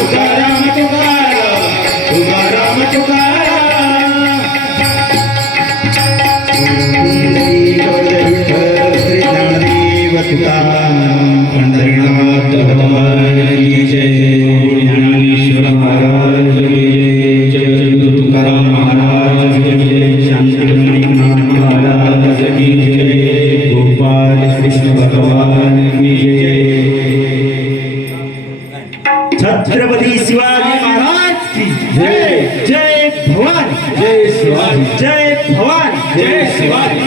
तुकाराम तुकाराम तुकाराम श्री ज्ञानदेव तुकाराम पंढरीनाथ भगवान की जय ज्ञानेश्वर महाराज की जय जय तुकाराम महाराज की जय शांती महाराज की जय गोपाल कृष्ण भगवान की जय छत्रपति शिवाजी महाराज की जय जय भवानी जय शिवाजी जय भवानी जय शिवाजी।